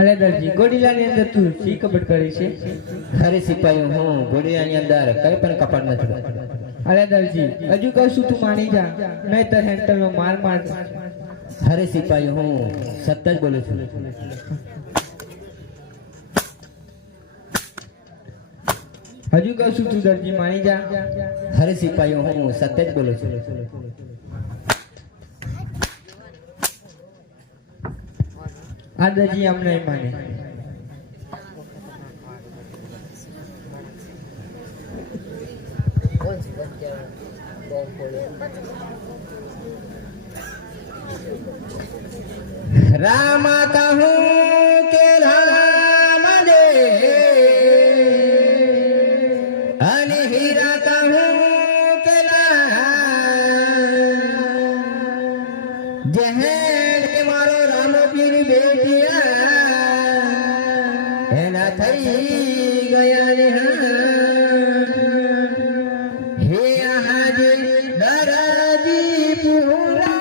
અરે દરજી ગોડીલાની અંદર તું શી કપટ કરી છે? અરે સિપાહી હું ઘોડિયાની અંદર કઈ પણ કપટ નથી. અરે દરજી હજુ કહું છું તું માની જા, નહીં તો હેન્ટલનો માર માર. અરે સિપાહી હું સત્ય જ બોલું છું. હજુ કહું છું તું દરજી માની જા. અરે સિપાહી હું સત્ય જ બોલું છું. આ દરજી આમ નહીં માને. राम कहूँ के राम दे अनि हीरा कहूँ के जहन के मारो राम पीर बेटिया एना थई गया ने हे आज दराजी पूरा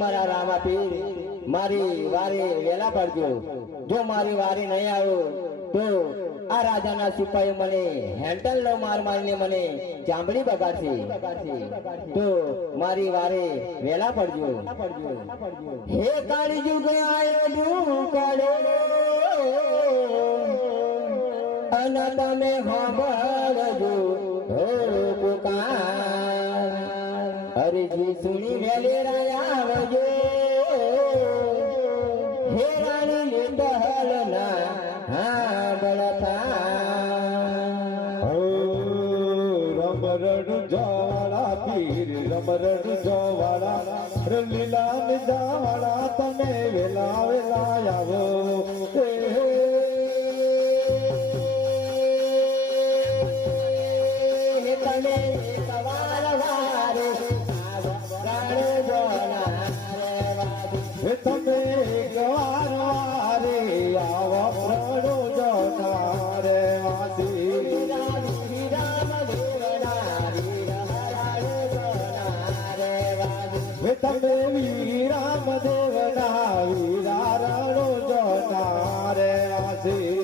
મારા રામા પીર મારી વારે વેલા પડજો. જો મારી વારે નહીં આવું તો આ રાજાના સિપાહીઓ મને હેન્ડલ નો માર મારીને મને ચામડી બગાડશે. તો મારી વારે વેલા પડજો. હે કાળી જુગ આયો ડૂકાડો અને તમે સાંભળજો હો પુકાર. હરિજી સુણી વેલે આવજો. હે રાણી લીંદહલ ના હા બળતા રમરણ જવાળા પીર રમરણ જવાળા લીલા નિજાવાળા તમે વેલા વેલા આવો. તમે સવાર વારે રાણ જોના તમે ગવાર વારે આવો પ્રણો જનારે વાસી. તમે વીરામ દેવના વીરારણો જનારે વાસી.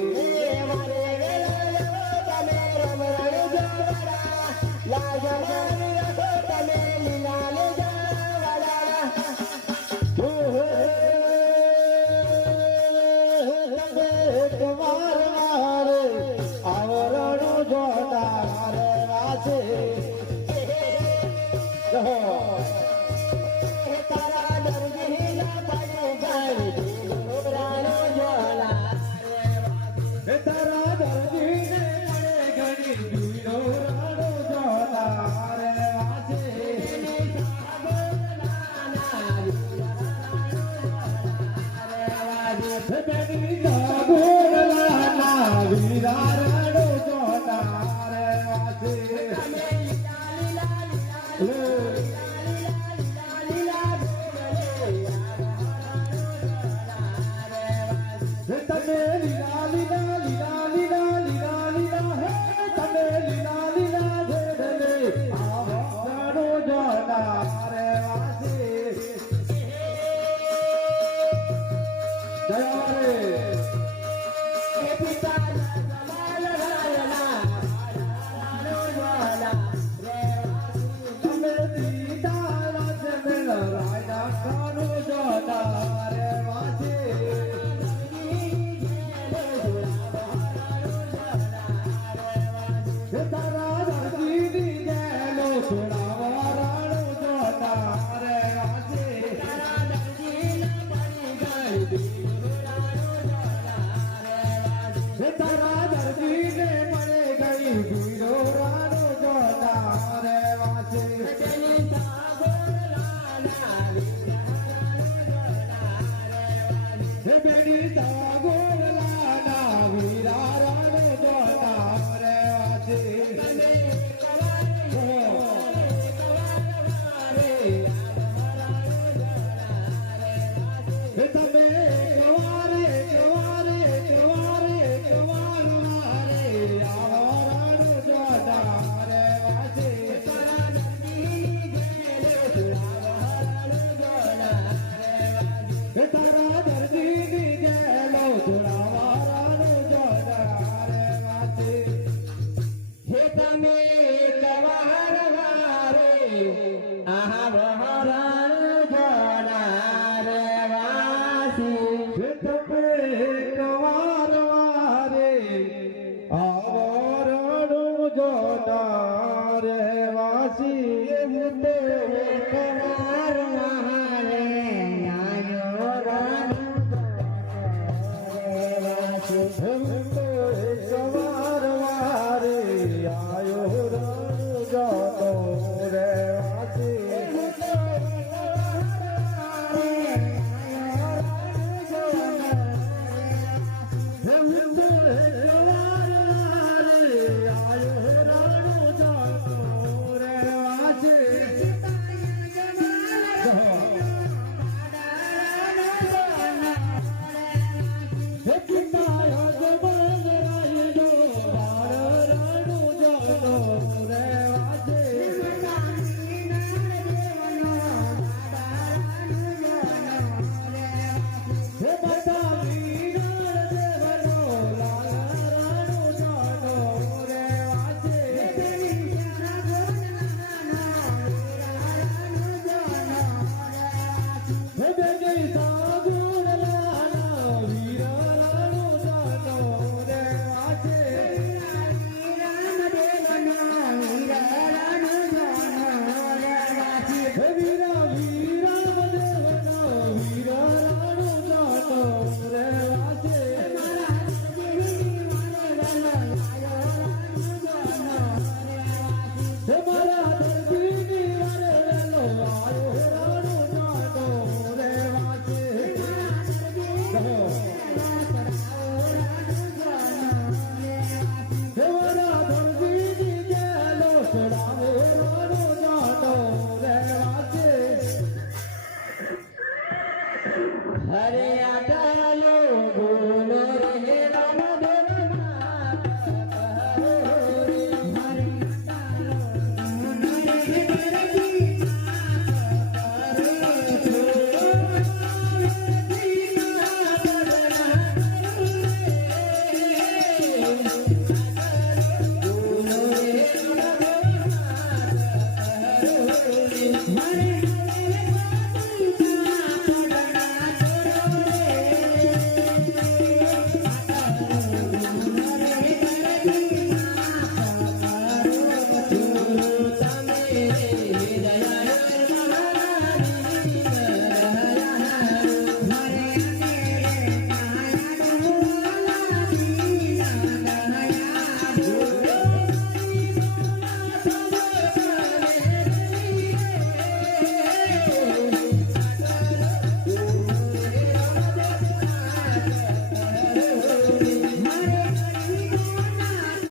આવરણ જોનાર વાસી.